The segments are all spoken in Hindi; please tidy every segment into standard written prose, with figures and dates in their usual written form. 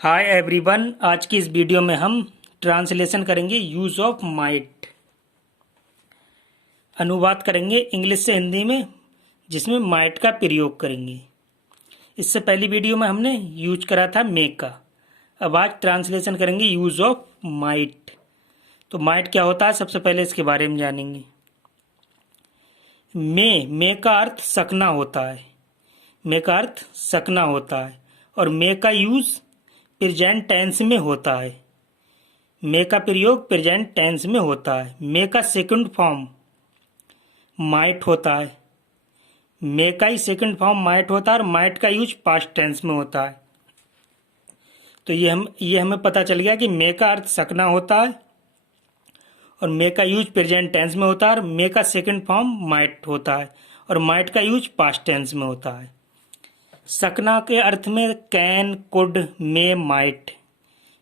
हाय एवरीवन, आज की इस वीडियो में हम ट्रांसलेशन करेंगे यूज ऑफ माइट। अनुवाद करेंगे इंग्लिश से हिंदी में, जिसमें माइट का प्रयोग करेंगे। इससे पहली वीडियो में हमने यूज करा था मे का। अब आज ट्रांसलेशन करेंगे यूज ऑफ माइट। तो माइट क्या होता है, सबसे पहले इसके बारे में जानेंगे। मे का अर्थ सकना होता है। मे का अर्थ सकना होता है और मे का यूज प्रेजेंट टेंस में होता है। मे का प्रयोग प्रेजेंट टेंस में होता है। मे का सेकंड फॉर्म माइट होता है। मे का ही सेकंड फॉर्म माइट होता है और माइट का यूज पास्ट टेंस में होता है। तो ये हमें पता चल गया कि मे का अर्थ सकना होता है और मे का यूज प्रेजेंट टेंस में होता है और मे का सेकंड फॉर्म माइट होता है और माइट का यूज पास्ट टेंस में होता है। सकना के अर्थ में कैन, कुड, मे, माइट।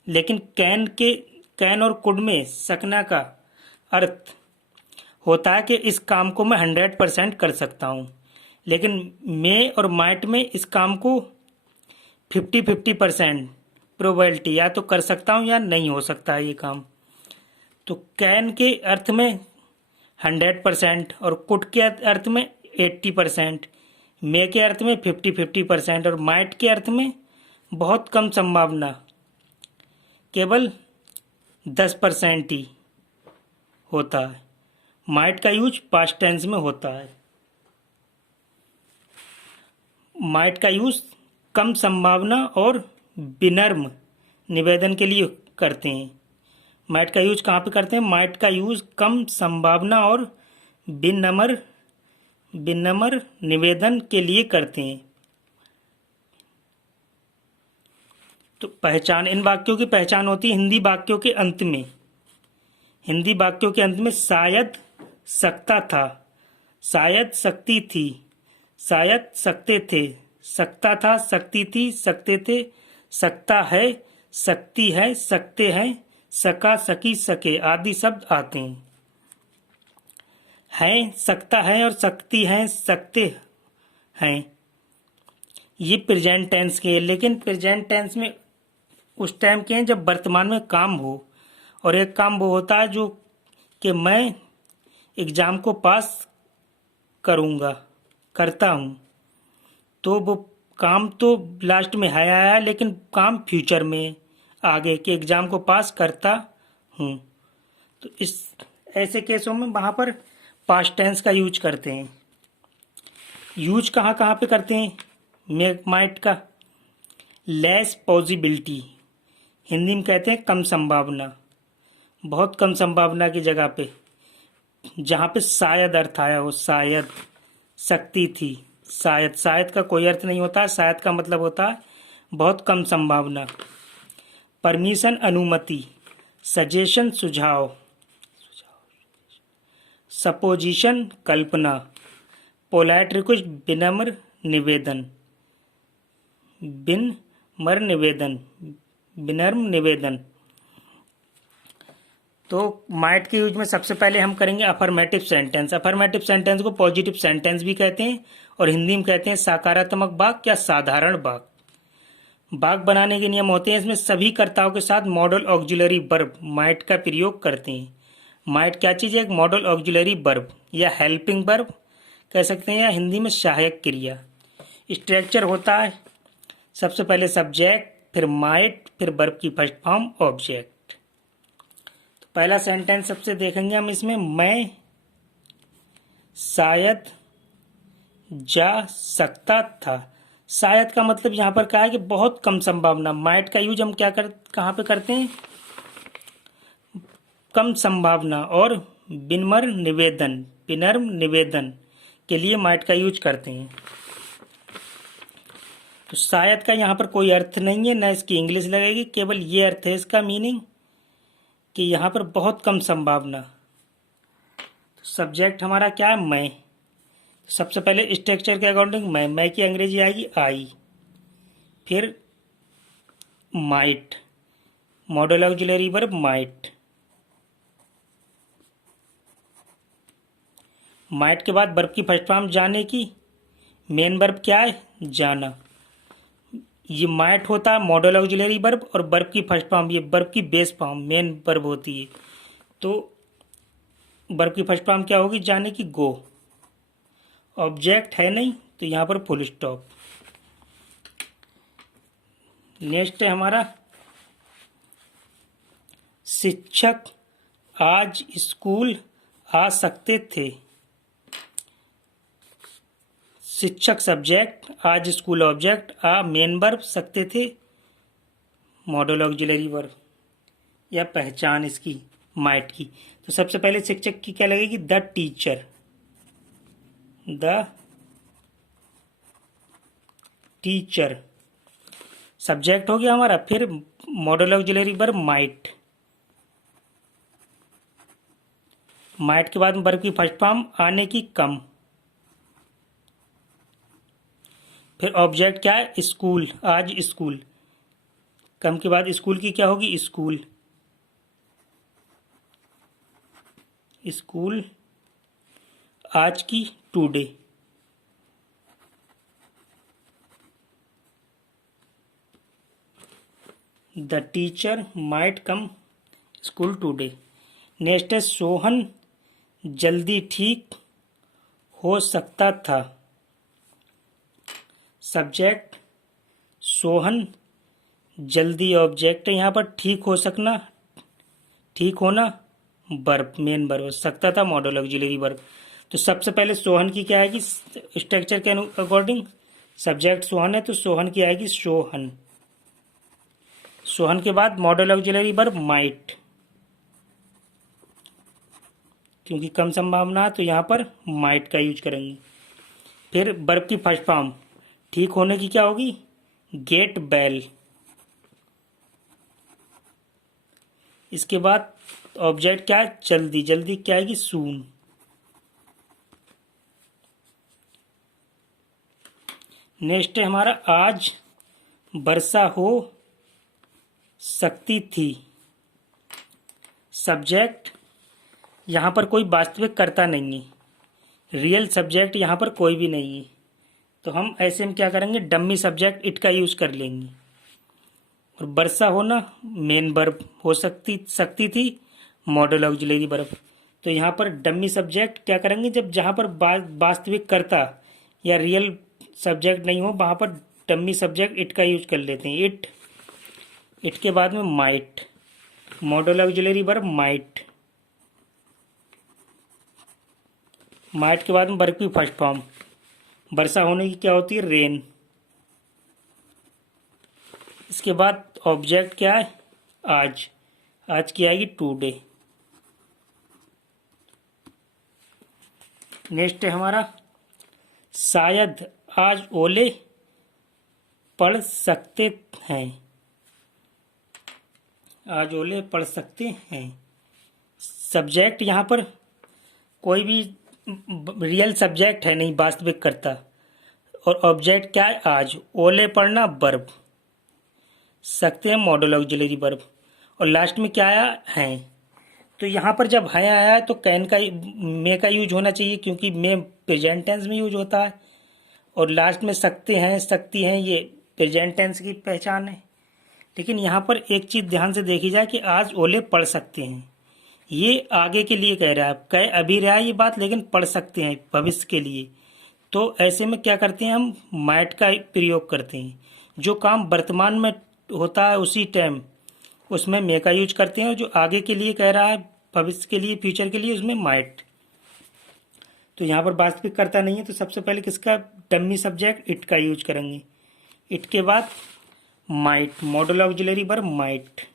लेकिन कैन और कुड में सकना का अर्थ होता है कि इस काम को मैं 100% कर सकता हूँ, लेकिन मे और माइट में इस काम को 50-50% प्रोबेबिलिटी, या तो कर सकता हूँ या नहीं हो सकता है ये काम। तो कैन के अर्थ में 100% और कुड के अर्थ में 80%, मे के अर्थ में 50-50% और माइट के अर्थ में बहुत कम संभावना, केवल 10% ही होता है। माइट का यूज पास्ट टेंस में होता है। माइट का यूज कम संभावना और विनम्र निवेदन के लिए करते हैं। माइट का यूज कहाँ पे करते हैं? माइट का यूज कम संभावना और विनम्र निवेदन के लिए करते हैं। तो पहचान, इन वाक्यों की पहचान होती है हिंदी वाक्यों के अंत में। हिंदी वाक्यों के अंत में शायद सकता था, शायद सकती थी, शायद सकते थे, सकता था, सकती थी, सकते थे, सकता है, सकती है, सकते हैं, सका, सकी, सके आदि शब्द आते हैं। सकता है और सकती हैं, सकते हैं, ये प्रेजेंट टेंस के हैं। लेकिन प्रेजेंट टेंस में उस टाइम के हैं जब वर्तमान में काम हो, और एक काम वो होता है जो कि मैं एग्ज़ाम को पास करूँगा, करता हूँ। तो वो काम तो लास्ट में है आया, लेकिन काम फ्यूचर में आगे के एग्ज़ाम को पास करता हूँ। तो इस ऐसे केसों में वहाँ पर पास्ट टेंस का यूज करते हैं। यूज कहाँ कहाँ पे करते हैं माइट का? लेस पॉसिबिलिटी, हिंदी में कहते हैं कम संभावना, बहुत कम संभावना की जगह पे, जहाँ पे शायद अर्थ आया हो, शायद सकती थी, शायद, शायद का कोई अर्थ नहीं होता है। शायद का मतलब होता है बहुत कम संभावना। परमिशन अनुमति, सजेशन सुझाव, सपोजिशन कल्पना, पोलाइट रिक्वेस्ट विनम्र निवेदन, विनम्र निवेदन। तो माइट के यूज में सबसे पहले हम करेंगे अफर्मेटिव सेंटेंस। अफर्मेटिव सेंटेंस को पॉजिटिव सेंटेंस भी कहते हैं और हिंदी में कहते हैं सकारात्मक वाक्य या साधारण वाक्य। वाक्य बनाने के नियम होते हैं। इसमें सभी कर्ताओं के साथ मॉडल ऑक्सिलरी वर्ब माइट का प्रयोग करते हैं। माइट क्या चीज़ है? एक मॉडल ऑक्सिलरी वर्ब या हेल्पिंग वर्ब कह सकते हैं, या हिंदी में सहायक क्रिया। स्ट्रक्चर होता है सबसे पहले सब्जेक्ट, फिर माइट, फिर वर्ब की फर्स्ट फॉर्म ऑब्जेक्ट। पहला सेंटेंस सबसे देखेंगे हम इसमें, मैं शायद जा सकता था। शायद का मतलब यहाँ पर क्या है कि बहुत कम संभावना। माइट का यूज हम कहाँ पे करते हैं? कम संभावना और विनम्र निवेदन के लिए माइट का यूज करते हैं। तो शायद का यहाँ पर कोई अर्थ नहीं है, न इसकी इंग्लिश लगेगी, केवल ये अर्थ है इसका मीनिंग कि यहाँ पर बहुत कम संभावना। तो सब्जेक्ट हमारा क्या है? मैं। सबसे पहले स्ट्रक्चर के अकॉर्डिंग मैं की अंग्रेजी आएगी आई, फिर might, model auxiliary verb might. Might के बाद वर्ब की फर्स्ट फॉर्म जाने की। मेन वर्ब क्या है? जाना। ये माइट होता है मॉडल ऑक्सिलरी वर्ब, और वर्ब की फर्स्ट फॉर्म ये वर्ब की बेस फॉर्म मेन वर्ब होती है। तो वर्ब की फर्स्ट फॉर्म क्या होगी, जाने की गो। ऑब्जेक्ट है नहीं तो यहाँ पर फुल स्टॉप। नेक्स्ट है हमारा शिक्षक आज स्कूल आ सकते थे। शिक्षक सब्जेक्ट, आज स्कूल ऑब्जेक्ट, आ मेन वर्ब, सकते थे मॉडल ऑक्सिलरी वर्ब या पहचान इसकी माइट की। तो सबसे पहले शिक्षक की क्या लगेगी, the teacher. The teacher subject हो गया हमारा। फिर modal auxiliary verb might. Might के बाद वर्ब की फर्स्ट फॉर्म आने की, कम। फिर ऑब्जेक्ट क्या है, स्कूल, आज स्कूल। कम के बाद स्कूल की क्या होगी, स्कूल। स्कूल आज की, today. The teacher might come school today. Next है सोहन जल्दी ठीक हो सकता था। सब्जेक्ट सोहन, जल्दी ऑब्जेक्ट है यहाँ पर, ठीक हो सकना, ठीक होना वर्ब, मेन वर्ब, सकता था मॉडल ऑक्सिलरी वर्ब। तो सबसे पहले सोहन की क्या आएगी, स्ट्रक्चर के अकॉर्डिंग सब्जेक्ट सोहन है तो सोहन की आएगी सोहन। सोहन के बाद मॉडल ऑक्सिलरी वर्ब माइट, क्योंकि कम संभावना है तो यहाँ पर माइट का यूज करेंगे। फिर वर्ब की फर्स्ट फॉर्म ठीक होने की क्या होगी, गेट बेल। इसके बाद ऑब्जेक्ट क्या है, जल्दी, जल्दी क्या आएगी, सून। नेक्स्ट है हमारा आज वर्षा हो सकती थी। सब्जेक्ट यहाँ पर कोई वास्तविक कर्ता नहीं है, रियल सब्जेक्ट यहाँ पर कोई भी नहीं है, तो हम ऐसे में क्या करेंगे, डम्मी सब्जेक्ट इट का यूज कर लेंगे। और वर्षा होना मेन वर्ब, हो सकती थी मॉडल ऑक्सिलरी वर्ब। तो यहाँ पर डम्मी सब्जेक्ट क्या करेंगे, जब जहाँ पर वास्तविक कर्ता या रियल सब्जेक्ट नहीं हो वहाँ पर डम्मी सब्जेक्ट इट का यूज कर लेते हैं। इट के बाद में might, model auxiliary verb might. Might के बाद में वर्ब की फर्स्ट फॉर्म, वर्षा होने की क्या होती है, रेन। इसके बाद ऑब्जेक्ट क्या है, आज, आज की आएगी टुडे। नेक्स्ट है हमारा शायद आज ओले पड़ सकते हैं। आज ओले पड़ सकते हैं। सब्जेक्ट यहाँ पर कोई भी रियल सब्जेक्ट है नहीं, वास्तविक कर्ता, और ऑब्जेक्ट क्या है, आज। ओले पढ़ना वर्ब, सकते हैं मॉडल ऑक्सिलरी वर्ब, और लास्ट में क्या आया, हैं। तो यहाँ पर जब है आया है तो कैन का, मे का यूज होना चाहिए, क्योंकि मे प्रेजेंट टेंस में यूज होता है, और लास्ट में सकते हैं, सकती हैं, ये प्रेजेंट टेंस की पहचान है। लेकिन यहाँ पर एक चीज़ ध्यान से देखी जाए कि आज ओले पढ़ सकते हैं, ये आगे के लिए कह रहा है, कह अभी रहा है ये बात, लेकिन पढ़ सकते हैं भविष्य के लिए। तो ऐसे में क्या करते हैं, हम माइट का प्रयोग करते हैं। जो काम वर्तमान में होता है उसी टाइम उसमें मे का यूज करते हैं, और जो आगे के लिए कह रहा है, भविष्य के लिए, फ्यूचर के लिए, उसमें माइट। तो यहाँ पर वास्तविक करता नहीं है तो सबसे पहले किसका, डम्मी सब्जेक्ट इट का यूज करेंगे। इट के बाद might, model auxiliary verb might.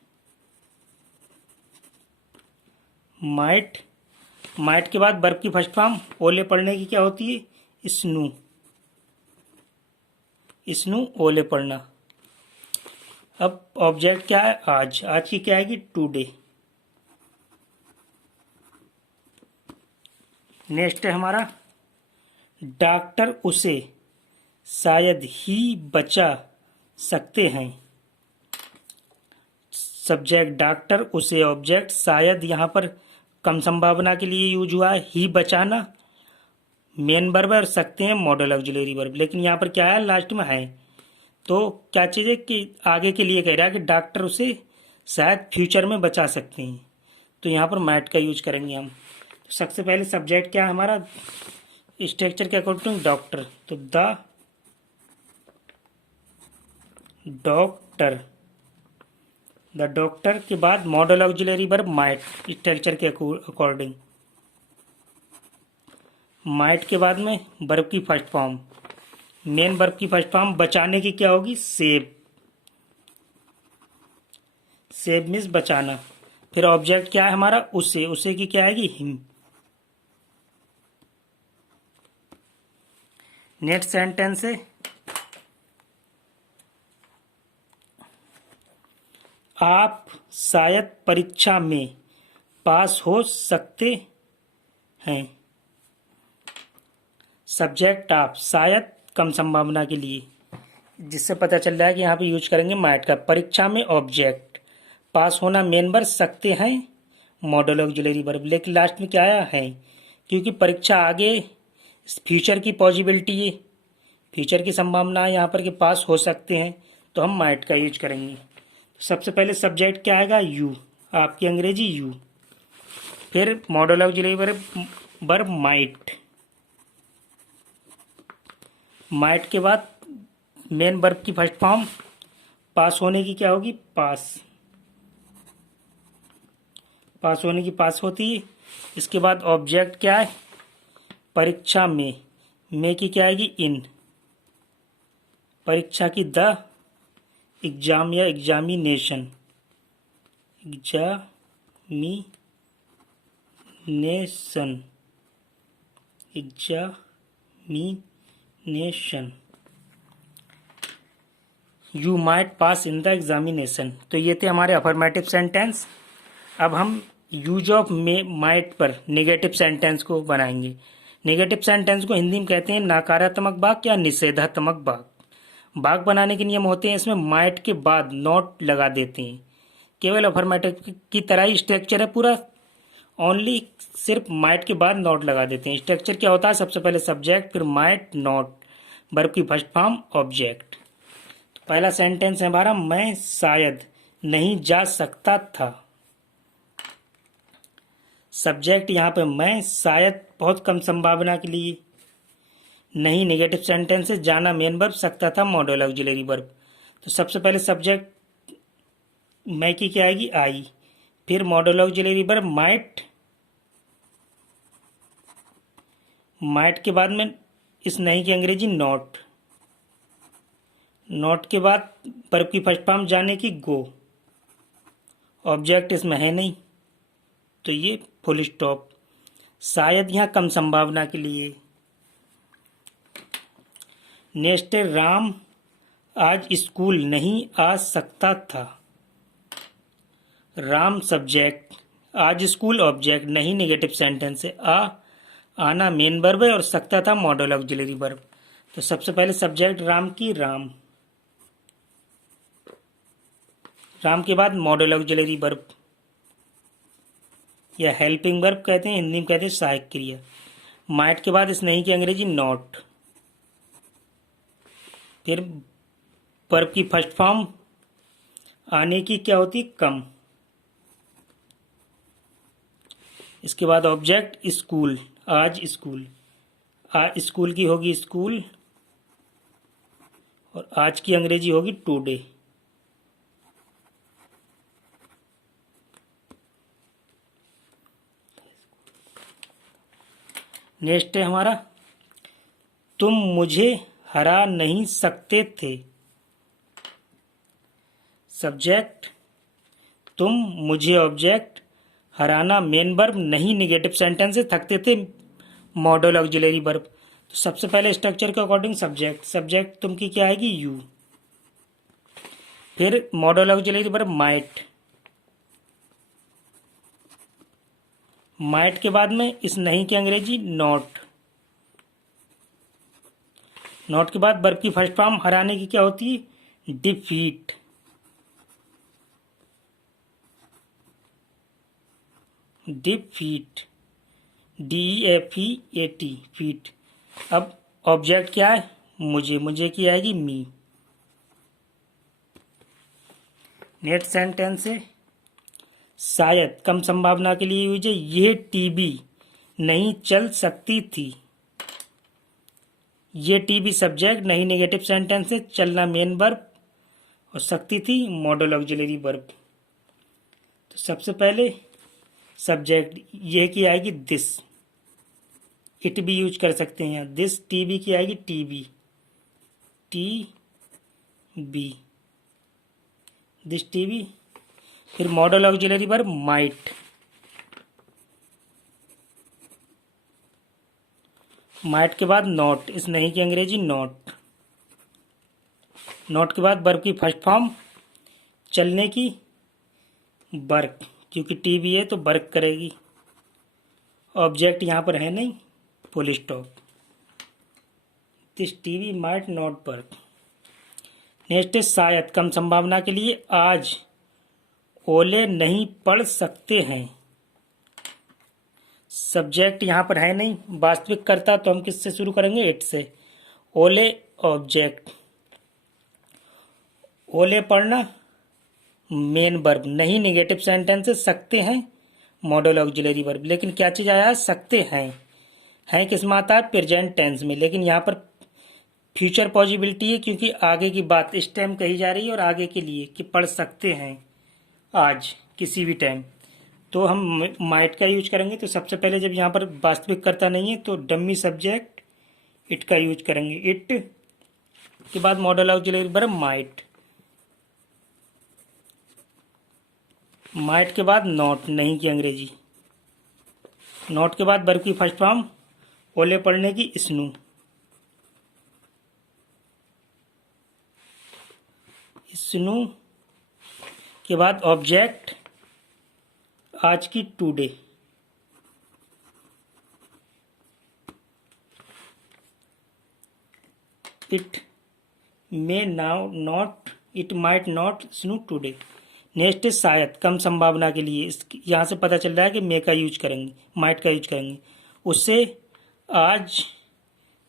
Might, might के बाद वर्ब की फर्स्ट फॉर्म ओले पढ़ने की क्या होती है, स्नू। स्नू ओले पढ़ना। अब ऑब्जेक्ट क्या है, आज, आज की क्या आएगी, टुडे। नेक्स्ट है हमारा डॉक्टर उसे शायद ही बचा सकते हैं। सब्जेक्ट डॉक्टर, उसे ऑब्जेक्ट, शायद यहाँ पर कम संभावना के लिए यूज हुआ है, ही बचाना मेन वर्ब है, और सकते हैं मॉडल ऑक्सिलरी वर्ब। लेकिन यहाँ पर क्या है, लास्ट में है, तो क्या चीज़ है कि आगे के लिए कह रहा है कि डॉक्टर उसे शायद फ्यूचर में बचा सकते हैं, तो यहाँ पर माइट का यूज करेंगे हम। तो सबसे पहले सब्जेक्ट क्या है हमारा, स्ट्रक्चर के अकॉर्डिंग डॉक्टर, तो द डॉक्टर, द डॉक्टर के बाद model auxiliary verb might, structure के अकॉर्डिंग। माइट के बाद में वर्ब की फर्स्ट फॉर्म, मेन वर्ब की फर्स्ट फॉर्म बचाने की क्या होगी, सेव, सेव मीन्स बचाना। फिर ऑब्जेक्ट क्या है हमारा, उससे, उससे की क्या आएगी, हिम। नेक्स्ट सेंटेंस है, आप शायद परीक्षा में पास हो सकते हैं। सब्जेक्ट आप, शायद कम संभावना के लिए, जिससे पता चल रहा है कि यहाँ पे यूज करेंगे माइट का। परीक्षा में ऑब्जेक्ट, पास होना मेन वर्ब, सकते हैं मॉडल ऑक्सिलरी वर्ब, लेकिन लास्ट में क्या आया है, क्योंकि परीक्षा आगे फ्यूचर की पॉसिबिलिटी है, फ्यूचर की संभावना है यहाँ पर कि पास हो सकते हैं, तो हम माइट का यूज करेंगे। सबसे पहले सब्जेक्ट क्या आएगा, यू, आपकी अंग्रेजी यू। फिर modal auxiliary verb might, might के बाद मेन वर्ब की फर्स्ट फॉर्म, पास होने की क्या होगी, पास, पास होने की पास होती है। इसके बाद ऑब्जेक्ट क्या है, परीक्षा में की क्या आएगी, इन, परीक्षा की द, एग्जाम या examination, examination, examination, you might pass in the examination. तो ये थे हमारे अफर्मेटिव सेंटेंस। अब हम यूज ऑफ माइट पर नेगेटिव सेंटेंस को बनाएंगे। नेगेटिव सेंटेंस को हिंदी में कहते हैं नकारात्मक वाक्य या निषेधात्मक वाक्य। वाक्य बनाने के नियम होते हैं, इसमें माइट के बाद नॉट लगा देते हैं। केवल अफर्मेटिव की तरह ही स्ट्रक्चर है पूरा, ओनली सिर्फ माइट के बाद नॉट लगा देते हैं। स्ट्रक्चर क्या होता है, सबसे पहले सब्जेक्ट, फिर माइट, नॉट, वर्ब की फर्स्ट फॉर्म, ऑब्जेक्ट। तो पहला सेंटेंस है हमारा, मैं शायद नहीं जा सकता था। सब्जेक्ट यहाँ पे मैं, शायद बहुत कम संभावना के लिए, नहीं नेगेटिव सेंटेंस है, जाना मेन वर्ब, सकता था मॉडल ऑक्सिलरी वर्ब। तो सबसे पहले सब्जेक्ट मैं की क्या आएगी, आई, फिर modal auxiliary verb might, might के बाद में इस नहीं की अंग्रेजी नॉट, नॉट के बाद वर्ब की फर्स्ट फॉर्म जाने की गो, ऑब्जेक्ट इसमें है नहीं तो ये फुल स्टॉप। शायद यहाँ कम संभावना के लिए। नेक्स्ट है, राम आज स्कूल नहीं आ सकता था। राम सब्जेक्ट, आज स्कूल ऑब्जेक्ट, नहीं नेगेटिव सेंटेंस है, आना मेन वर्ब है और सकता था मॉडल ऑक्सिलरी वर्ब। तो सबसे पहले सब्जेक्ट राम की, राम, राम के बाद मॉडल ऑक्सिलरी वर्ब या हेल्पिंग वर्ब कहते हैं, हिंदी में कहते हैं सहायक क्रिया। माइट के बाद इस नहीं की अंग्रेजी नॉट, फिर वर्ब की फर्स्ट फॉर्म आने की क्या होती, कम। इसके बाद ऑब्जेक्ट स्कूल, आज स्कूल, स्कूल की होगी स्कूल और आज की अंग्रेजी होगी टुडे। नेक्स्ट है हमारा, तुम मुझे हरा नहीं सकते थे। सब्जेक्ट तुम, मुझे ऑब्जेक्ट, हराना मेन वर्ब, नहीं नेगेटिव सेंटेंस है, थकते थे मॉडल ऑक्सिलरी वर्ब। तो सबसे पहले स्ट्रक्चर के अकॉर्डिंग सब्जेक्ट, सब्जेक्ट तुम की क्या आएगी, यू, फिर modal auxiliary verb might, might के बाद में इस नहीं की अंग्रेजी नॉट, नॉट के बाद वर्ब की फर्स्ट फॉर्म हराने की क्या होती है, डिफीट, डिफीट, DEFEAT, फीट। अब ऑब्जेक्ट क्या है, मुझे, मुझे की आएगी मी, नेक्स्ट सेंटेंस है शायद कम संभावना के लिए यूज है यह टीवी नहीं चल सकती थी। ये टीवी सब्जेक्ट, नहीं नेगेटिव सेंटेंस है, चलना मेन वर्ब और सकती थी मॉडल ऑक्सिलरी वर्ब। तो सबसे पहले सब्जेक्ट ये की आएगी दिस, इट भी यूज कर सकते हैं यहाँ। दिस टीवी की आएगी TV, T B, this TV. फिर modal auxiliary verb might, might के बाद नॉट, इस नहीं की अंग्रेजी नॉट, नॉट के बाद वर्ब की फर्स्ट फॉर्म चलने की वर्क, क्योंकि टीवी है तो वर्क करेगी। ऑब्जेक्ट यहाँ पर है नहीं, full stop. This TV might not work. Next है शायद कम संभावना के लिए आज ओले नहीं पढ़ सकते हैं। सब्जेक्ट यहाँ पर है नहीं, वास्तविक कर्ता, तो हम किससे शुरू करेंगे? इट से। ओले ऑब्जेक्ट, ओले पढ़ना मेन वर्ब, नहीं नेगेटिव सेंटेंस से सकते हैं मॉडल ऑक्सिलरी वर्ब। लेकिन क्या चीज आया है? सकते हैं किस में आता है? प्रेजेंट टेंस में। लेकिन यहाँ पर फ्यूचर पॉसिबिलिटी है, क्योंकि आगे की बात इस टाइम कही जा रही है और आगे के लिए कि पढ़ सकते हैं आज किसी भी टाइम, तो हम माइट का यूज करेंगे। तो सबसे पहले जब यहाँ पर वास्तविक कर्ता नहीं है तो डमी सब्जेक्ट इट का यूज करेंगे, इट के बाद model auxiliary verb might, might के बाद नॉट, नहीं की अंग्रेजी, नॉट के बाद वर्ब की फर्स्ट फॉर्म ओले पढ़ने की स्नू, स्नू के बाद ऑब्जेक्ट आज की today, it may now not, it might not snow today. Next is शायद कम संभावना के लिए, यहाँ से पता चल रहा है कि मे का यूज करेंगे, माइट का यूज करेंगे। उससे आज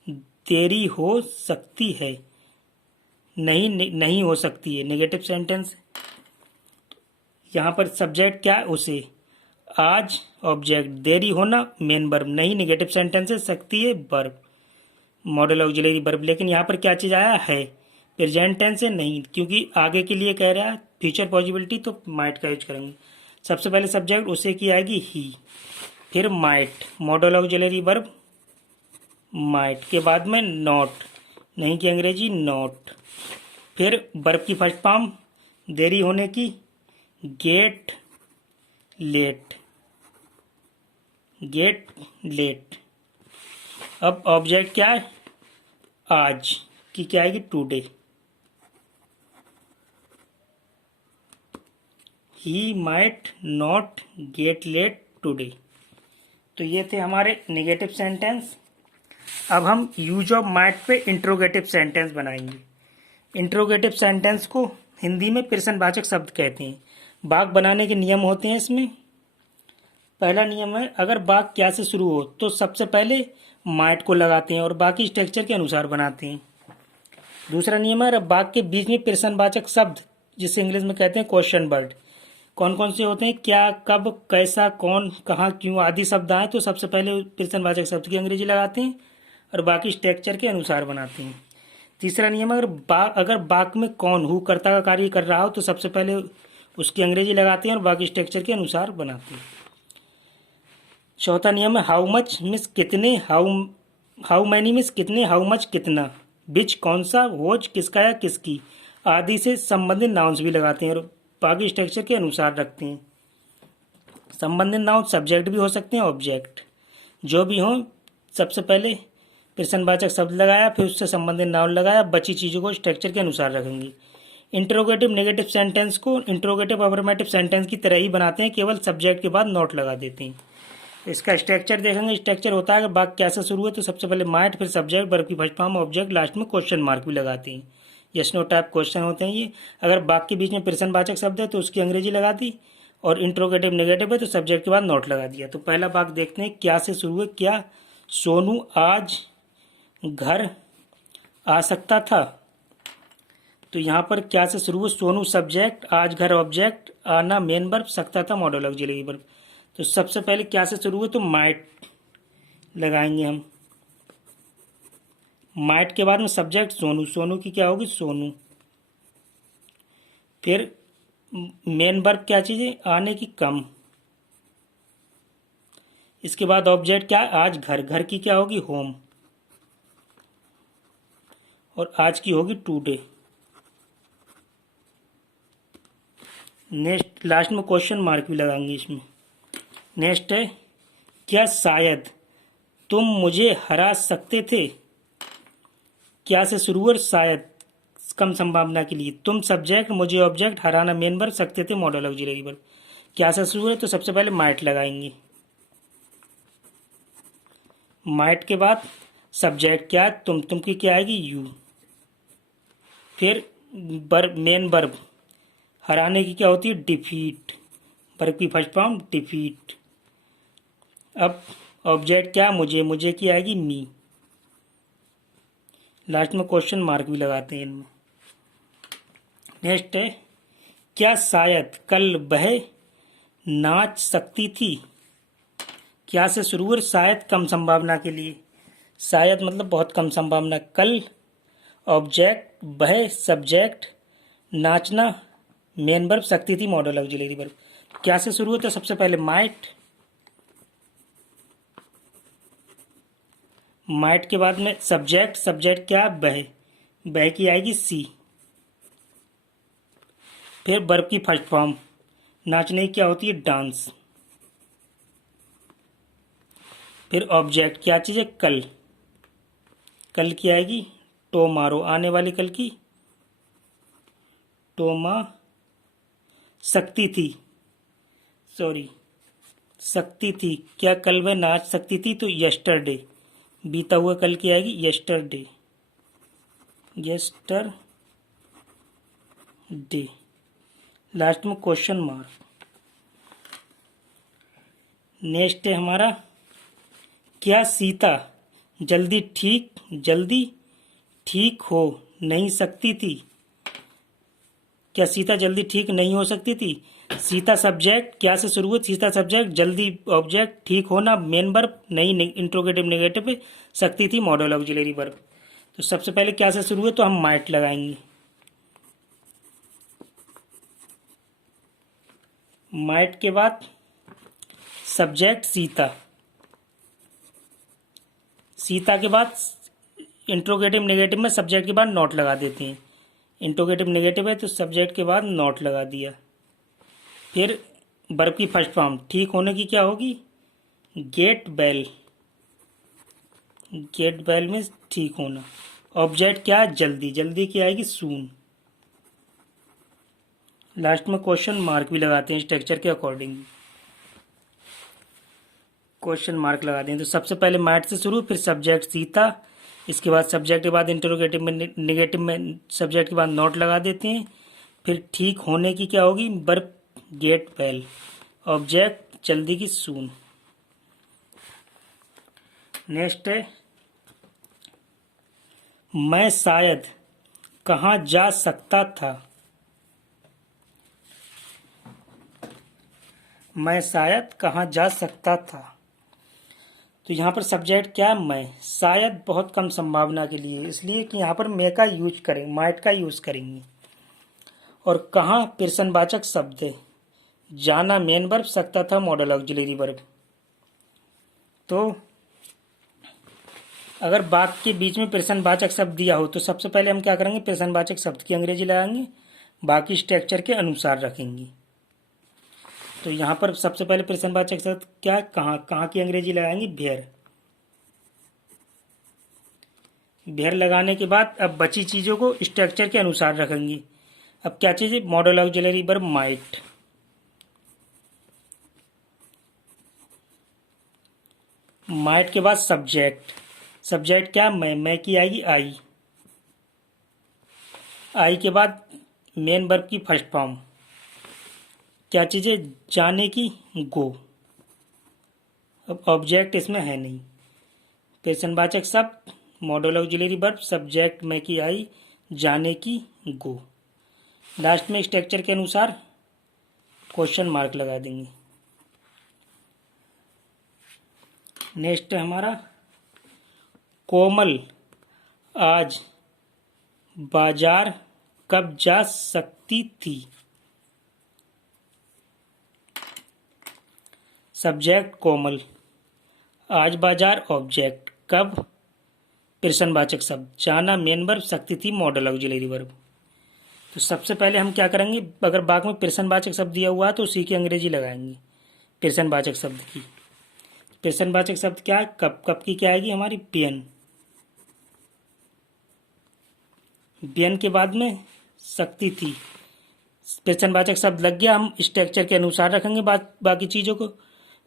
देरी हो सकती है, नहीं हो सकती है नेगेटिव सेंटेंस। यहाँ पर सब्जेक्ट क्या है? उसे, आज ऑब्जेक्ट, देरी होना मेन वर्ब, नहीं नेगेटिव सेंटेंस है, सकती है वर्ब, मॉडल ऑक्सिलरी वर्ब। लेकिन यहाँ पर क्या चीज आया है? प्रेजेंट टेंस है नहीं, क्योंकि आगे के लिए कह रहा है फ्यूचर पॉसिबिलिटी, तो माइट का यूज करेंगे। सबसे पहले सब्जेक्ट उसे की आएगी ही, फिर might, model auxiliary verb might के बाद में नॉट, नहीं की अंग्रेजी नॉट, फिर वर्ब की फर्स्ट फॉर्म देरी होने की गेट लेट, गेट लेट। अब ऑब्जेक्ट क्या है? आज की क्या आएगी? Today, he might not get late today. तो ये थे हमारे नेगेटिव सेंटेंस। अब हम यूज ऑफ माइट पे इंट्रोगेटिव सेंटेंस बनाएंगे। इंट्रोगेटिव सेंटेंस को हिंदी में प्रश्नवाचक शब्द कहते हैं। वाक्य बनाने के नियम होते हैं इसमें। पहला नियम है, अगर वाक्य क्या से शुरू हो तो सबसे पहले माइट को लगाते हैं और बाकी स्ट्रक्चर के अनुसार बनाते हैं। दूसरा नियम है, अगर वाक्य के बीच में प्रश्नवाचक शब्द, जिसे इंग्लिश में कहते हैं क्वेश्चन वर्ड, कौन कौन से होते हैं? क्या, कब, कैसा, कौन, कहाँ, क्यों आदि शब्द आए तो सबसे पहले प्रश्नवाचक शब्द की अंग्रेजी लगाते हैं और बाकी स्ट्रक्चर के अनुसार बनाते हैं। तीसरा नियम, अगर वाक्य में कौन, हु कर्ता का कार्य कर रहा हो तो सबसे पहले उसकी अंग्रेजी लगाते हैं और बाकी स्ट्रक्चर के अनुसार बनाते हैं। चौथा नियम है, हाउ मच मीन्स कितने, हाउ मैनी मीन्स कितने, हाउ मच कितना, बिच कौन सा, वोज किसका या किसकी आदि से संबंधित नाउन्स भी लगाते हैं और बाकी स्ट्रक्चर के अनुसार रखते हैं। संबंधित नाउन सब्जेक्ट भी हो सकते हैं, ऑब्जेक्ट, जो भी हो, सबसे पहले प्रश्नवाचक शब्द लगाया, फिर उससे संबंधित नाउन लगाया, बची चीज़ों को स्ट्रक्चर के अनुसार रखेंगे। इंट्रोगेटिव नेगेटिव सेंटेंस को इंट्रोगेटिव अफर्मेटिव सेंटेंस की तरह ही बनाते हैं, केवल सब्जेक्ट के बाद नॉट लगा देते हैं। इसका स्ट्रक्चर देखेंगे। स्ट्रक्चर होता है कि वाक्य कैसे शुरू है तो सबसे पहले माइट, फिर सब्जेक्ट, वर्ब की फर्स्ट फॉर्म, ऑब्जेक्ट, लास्ट में क्वेश्चन मार्क भी लगाते हैं। यस नो टाइप क्वेश्चन होते हैं ये। अगर वाक्य के बीच में प्रश्नवाचक शब्द है तो उसकी अंग्रेजी लगा दी, और इंट्रोगेटिव नेगेटिव है तो सब्जेक्ट के बाद नॉट लगा दिया। तो पहला वाक्य देखते हैं, क्या से शुरू है। क्या सोनू आज घर आ सकता था? तो यहाँ पर क्या से शुरू हो, सोनू सब्जेक्ट, आज घर ऑब्जेक्ट, आना मेन वर्ब, सकता था मॉडल ऑक्सिलरी वर्ब। तो सबसे पहले क्या से शुरू हो, तो माइट लगाएंगे हम। माइट के बाद में सब्जेक्ट सोनू, सोनू की क्या होगी, सोनू। फिर मेन वर्ब क्या चीज़ है, आने की, कम। इसके बाद ऑब्जेक्ट क्या है, आज घर, घर की क्या होगी, होम। और आज की होगी टुडे। नेक्स्ट लास्ट में क्वेश्चन मार्क भी लगाएंगे इसमें। नेक्स्ट है, क्या शायद तुम मुझे हरा सकते थे। क्या से शुरू और शायद कम संभावना के लिए, तुम सब्जेक्ट, मुझे ऑब्जेक्ट, हराना मेन वर्ब, सकते थे मॉडल ऑक्सिलरी वर्ब। क्या से शुरू है, तो सबसे पहले माइट लगाएंगे। माइट के बाद सब्जेक्ट क्या, तुम की क्या आएगी, यू। फिर वर्ब, मेन वर्ब, हराने की क्या होती है, डिफीट। वर्ब की फर्स्ट फॉर्म डिफीट। अब ऑब्जेक्ट क्या, मुझे, मुझे की आएगी, मी। लास्ट में क्वेश्चन मार्क भी लगाते हैं इनमें। नेक्स्ट है, क्या शायद कल वह नाच सकती थी। क्या से शुरू है, शायद कम संभावना के लिए, शायद मतलब बहुत कम संभावना, कल ऑब्जेक्ट, वह सब्जेक्ट, नाचना मेन वर्ब, सकती थी मॉडल ऑक्सिलरी वर्ब। क्या से शुरू होता है, सबसे पहले माइट। माइट के बाद में सब्जेक्ट, सब्जेक्ट क्या, वह की आएगी, सी। फिर वर्ब की फर्स्ट फॉर्म, नाचने की क्या होती है, डांस। फिर ऑब्जेक्ट क्या चीज़ है, कल, कल की आएगी, टोमारो, आने वाली कल की, टोमा। सकती थी, सॉरी, सकती थी, क्या कल वह नाच सकती थी, तो यस्टरडे, बीता हुआ कल की आएगी, यस्टरडे, यस्टरडे। लास्ट में क्वेश्चन मार्क। नेक्स्ट है हमारा, क्या सीता जल्दी ठीक हो नहीं सकती थी। क्या सीता जल्दी ठीक नहीं हो सकती थी। सीता सब्जेक्ट, क्या से शुरू हुआ, सीता सब्जेक्ट, जल्दी ऑब्जेक्ट, ठीक होना मेन वर्ब, नहीं इंट्रोगेटिव नेगेटिव, सकती थी मॉडल ऑक्सिलरी वर्ब। तो सबसे पहले क्या से शुरू हुआ, तो हम माइट लगाएंगे। माइट के बाद सब्जेक्ट सीता, सीता के बाद इंट्रोगेटिव नेगेटिव में सब्जेक्ट के बाद नॉट लगा देते हैं। इंट्रोगेटिव नेगेटिव है तो सब्जेक्ट के बाद नॉट लगा दिया। फिर वर्ब की फर्स्ट फॉर्म, ठीक होने की क्या होगी, गेट बेल, गेट बेल में ठीक होना। ऑब्जेक्ट क्या है, जल्दी, जल्दी की आएगी, सून। लास्ट में क्वेश्चन मार्क भी लगाते हैं स्ट्रक्चर के अकॉर्डिंग। क्वेश्चन मार्क लगा दें तो सबसे पहले माइट से शुरू, फिर सब्जेक्ट सीता, इसके बाद सब्जेक्ट के बाद इंटरोगेटिव में नेगेटिव में सब्जेक्ट के बाद नॉट लगा देते हैं। फिर ठीक होने की क्या होगी, वर्ब गेट वेल, ऑब्जेक्ट जल्दी की, सून। नेक्स्ट है, मैं शायद कहाँ जा सकता था। मैं शायद कहाँ जा सकता था, तो यहाँ पर सब्जेक्ट क्या है, मैं, शायद बहुत कम संभावना के लिए, इसलिए कि यहाँ पर मैं का यूज करेंगे, माइट का यूज करेंगे। और कहाँ प्रश्नवाचक शब्द है, जाना मेन वर्ब, सकता था मॉडल ऑक्सिलरी वर्ब। तो अगर वाक्य के बीच में प्रश्नवाचक शब्द दिया हो तो सबसे पहले हम क्या करेंगे, प्रश्नवाचक शब्द की अंग्रेजी लगाएंगे, बाकी स्ट्रक्चर के अनुसार रखेंगे। तो यहाँ पर सबसे पहले प्रश्नवाचक शब्द क्या, कहाँ, कहाँ की अंग्रेजी लगाएंगे, वेयर। वेयर लगाने के बाद अब बची चीज़ों को स्ट्रक्चर के अनुसार रखेंगे। अब क्या चीज़ है, model auxiliary verb might. Might के बाद सब्जेक्ट, सब्जेक्ट क्या, मैं की आएगी, आई। आई के बाद मेन वर्ब की फर्स्ट फॉर्म, क्या चीज़ है, जाने की, गो। अब ऑब्जेक्ट इसमें है नहीं। प्रश्नवाचक शब्द, मॉडल ऑक्सिलरी वर्ब, सब्जेक्ट मैं की आई, जाने की, गो। लास्ट में स्ट्रक्चर के अनुसार क्वेश्चन मार्क लगा देंगे। नेक्स्ट है हमारा कोमल आज बाजार कब जा सकती थी। सब्जेक्ट कोमल, आज बाजार ऑब्जेक्ट, कब प्रश्नवाचक शब्द, जाना मेन वर्ब, सकती थी मॉडल ऑक्सिलरी वर्ब। तो सबसे पहले हम क्या करेंगे, अगर वाक्य में प्रश्नवाचक शब्द दिया हुआ है तो उसी की अंग्रेजी लगाएंगे प्रश्नवाचक शब्द की। प्रश्नवाचक शब्द क्या है, कब, कब की क्या आएगी हमारी बेन, बेन के बाद में सकती थी। प्रश्नवाचक शब्द लग गया, हम स्ट्रक्चर के अनुसार रखेंगे बाकी चीजों को।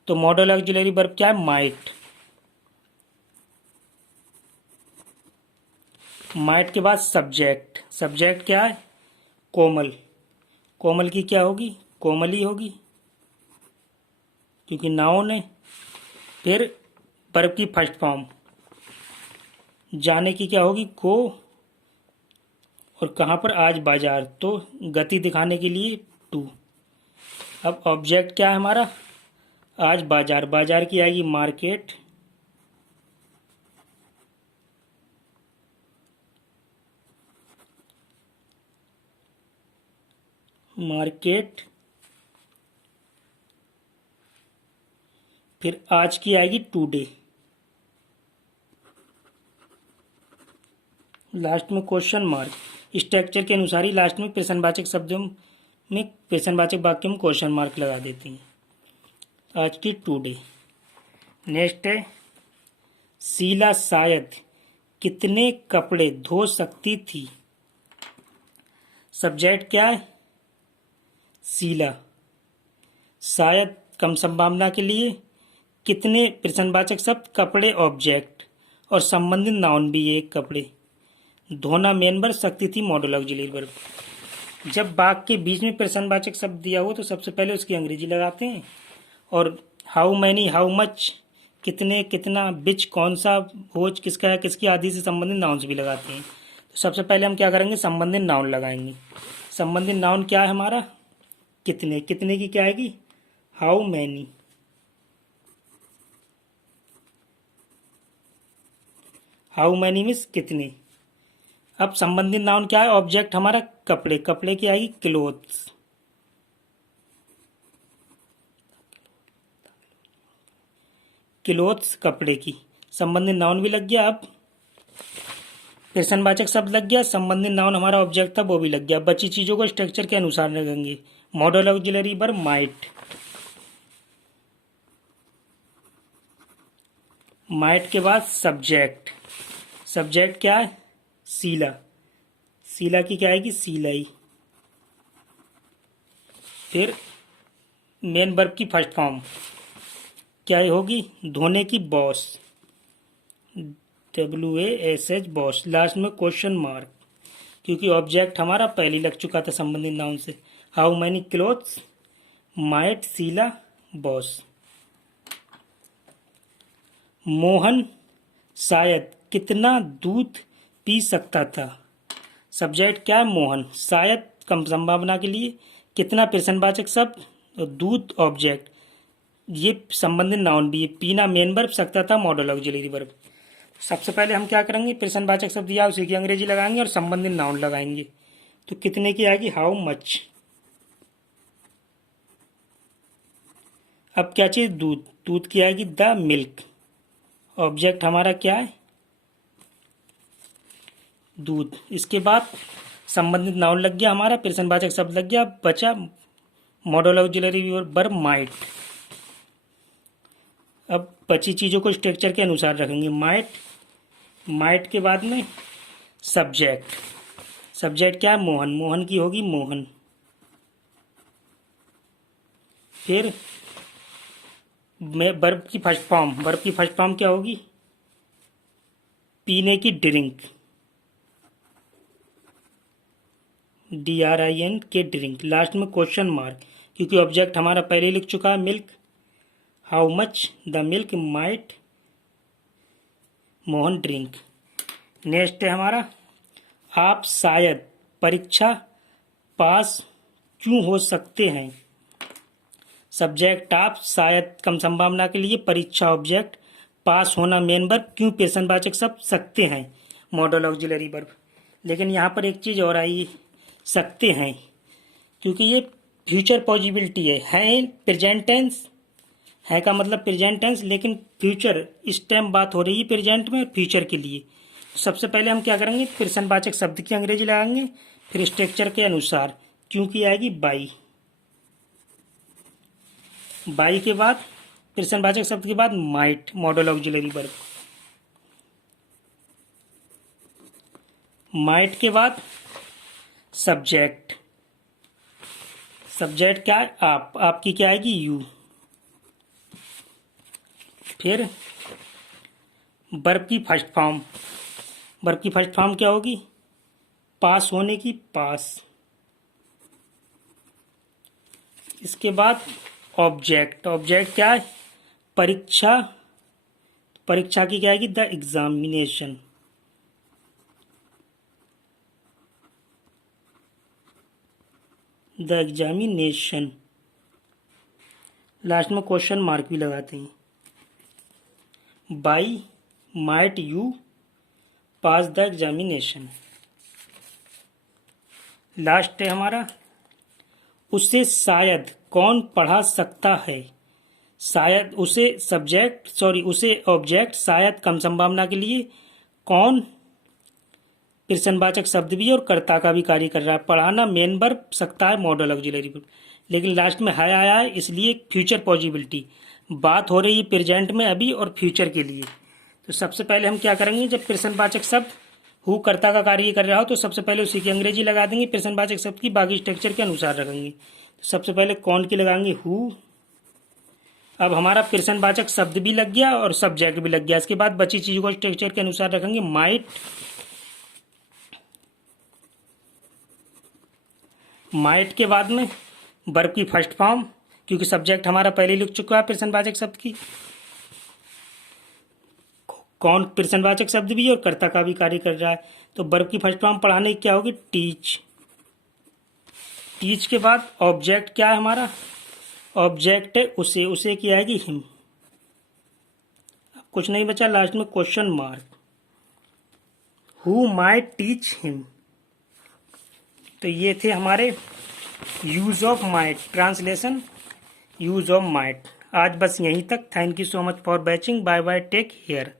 तो मॉडल ऑक्सिलरी वर्ब क्या है, माइट, माइट के बाद सब्जेक्ट, सब्जेक्ट क्या है कोमल, कोमल की क्या होगी कोमली होगी क्योंकि नाउन है। फिर वर्ब की फर्स्ट फॉर्म, जाने की क्या होगी गो, और कहाँ पर आज बाजार, तो गति दिखाने के लिए टू। अब ऑब्जेक्ट क्या है हमारा, आज बाजार, बाजार की आएगी मार्केट, मार्केट। फिर आज की आएगी टुडे, लास्ट में क्वेश्चन मार्क। स्ट्रक्चर के अनुसार ही लास्ट में प्रश्नवाचक शब्दों में, प्रश्नवाचक वाक्य में क्वेश्चन मार्क लगा देते हैं। आज की टुडे। नेक्स्ट है शीला शायद कितने कपड़े धो सकती थी। सब्जेक्ट क्या है शीला, शायद कम संभावना के लिए, कितने प्रश्नवाचक शब्द, कपड़े ऑब्जेक्ट, और संबंधित नाउन भी है कपड़े, धोना मेन वर्ब, सकती थी मॉडल ऑक्सिलरी वर्ब। जब वाक्य के बीच में प्रश्नवाचक शब्द दिया हो तो सबसे पहले उसकी अंग्रेजी लगाते हैं, और हाउ मैनी, हाउ मच, कितने, कितना, बिच, कौन सा, भोज किसका है, किसकी आदि से संबंधित नाउन्स भी लगाते हैं। तो सबसे पहले हम क्या करेंगे, संबंधित नाउन लगाएंगे। संबंधित नाउन क्या है हमारा, कितने, कितने की क्या आएगी how many, how many means कितने। अब संबंधित नाउन क्या है, ऑब्जेक्ट हमारा कपड़े, कपड़े की आएगी क्लोथ्स, क्लोथ्स कपड़े की, संबंधित नाउन भी लग गया। अब प्रश्नवाचक शब्द लग गया, संबंधित नाउन हमारा ऑब्जेक्ट था वो भी लग गया। बची चीजों को स्ट्रक्चर के अनुसार रखेंगे। Model auxiliary verb might, might के बाद सब्जेक्ट, सब्जेक्ट क्या है शीला, शीला की क्या आएगी सिलाई। फिर मेन वर्ब की फर्स्ट फॉर्म क्या होगी, धोने की बॉस, WASH बॉस। लास्ट में क्वेश्चन मार्क, क्योंकि ऑब्जेक्ट हमारा पहले लग चुका था संबंधित नाउन से। How many clothes, might, Sheela, बॉस। मोहन शायद कितना दूध पी सकता था। सब्जेक्ट क्या है मोहन, शायद कम संभावना के लिए, कितना प्रश्नवाचक शब्द, और दूध ऑब्जेक्ट, ये संबंधित नाउन भी है। पीना मेन वर्ब, सकता था मॉडल ऑक्सिलरी वर्ब। सबसे पहले हम क्या करेंगे, प्रश्नवाचक शब्द दिया उसी की अंग्रेजी लगाएंगे और संबंधित नाउन लगाएंगे। तो कितने की आएगी हाउ मच। अब क्या चीज, दूध, दूध की आएगी द मिल्क, ऑब्जेक्ट हमारा क्या है दूध। इसके बाद संबंधित नाउन लग गया हमारा, प्रश्नवाचक शब्द लग गया, बचा मॉडल ऑक्सिलरी वर्ब माइट। अब बची चीजों को स्ट्रक्चर के अनुसार रखेंगे। माइट, माइट के बाद में सब्जेक्ट, सब्जेक्ट क्या है मोहन, मोहन की होगी मोहन। फिर वर्ब की फर्स्ट फॉर्म, वर्ब की फर्स्ट फॉर्म क्या होगी पीने की ड्रिंक, DRIN के ड्रिंक। लास्ट में क्वेश्चन मार्क, क्योंकि ऑब्जेक्ट हमारा पहले लिख चुका है milk, how much the milk might Mohan drink. Next है हमारा आप शायद परीक्षा पास क्यों हो सकते हैं। सब्जेक्ट आप शायद कम संभावना के लिए, परीक्षा ऑब्जेक्ट, पास होना मेन वर्ब, क्यों प्रश्नवाचक शब्द सकते हैं मॉडल ऑक्सिलरी वर्ब। लेकिन यहाँ पर एक चीज़ और आई, सकते हैं, क्योंकि ये फ्यूचर पॉसिबिलिटी है प्रेजेंट टेंस है का मतलब प्रेजेंट टेंस, लेकिन फ्यूचर इस टाइम बात हो रही है प्रेजेंट में फ्यूचर के लिए। तो सबसे पहले हम क्या करेंगे, प्रश्नवाचक शब्द की अंग्रेजी लगाएंगे, फिर स्ट्रक्चर के अनुसार क्योंकि आएगी बाई, बाई के बाद प्रश्नवाचक शब्द के बाद might model auxiliary verb, might के बाद सब्जेक्ट, सब्जेक्ट क्या है आप, आपकी क्या आएगी यू, फिर वर्ब की फर्स्ट फॉर्म, वर्ब की फर्स्ट फॉर्म क्या होगी, पास होने की पास, इसके बाद ऑब्जेक्ट, ऑब्जेक्ट क्या है परीक्षा, परीक्षा की क्या आएगी the examination, the examination, last में क्वेश्चन मार्क भी लगाते हैं। By might you pass the examination, last है हमारा उससे शायद कौन पढ़ा सकता है, शायद उसे सब्जेक्ट उसे ऑब्जेक्ट, शायद कम संभावना के लिए, कौन प्रश्नवाचक शब्द भी और कर्ता का भी कार्य कर रहा है, पढ़ाना मेन वर्ब, सकता है मॉडल ऑक्सिलरी वर्ब, लेकिन लास्ट में है आया है इसलिए फ्यूचर पॉसिबिलिटी, बात हो रही है प्रेजेंट में अभी और फ्यूचर के लिए। तो सबसे पहले हम क्या करेंगे, जब प्रश्नवाचक शब्द हु कर्ता का कार्य कर रहा हो तो सबसे पहले उसी की अंग्रेजी लगा देंगे, प्रश्नवाचक शब्द की बाकी स्ट्रक्चर के अनुसार रखेंगे। तो सबसे पहले कौन की लगाएंगे हु, अब हमारा प्रश्नवाचक शब्द भी लग गया और सब्जेक्ट भी लग गया, इसके बाद बची चीजों को स्ट्रक्चर के अनुसार रखेंगे, माइट, माइट के बाद में वर्ब की फर्स्ट फॉर्म, क्योंकि सब्जेक्ट हमारा पहले लिख चुका है प्रश्नवाचक शब्द की, कौन प्रश्नवाचक शब्द भी और कर्ता का भी कार्य कर रहा है, तो वर्ब की फर्स्ट फॉर्म पढ़ाने की क्या होगी टीच, टीच के बाद ऑब्जेक्ट क्या है हमारा, ऑब्जेक्ट है उसे, उसे की आएगी हिम, कुछ नहीं बचा, लास्ट में question mark, who might teach him. तो ये थे हमारे use of might, translation use of might. आज बस यहीं तक। Thank you so much for watching, bye bye, take care.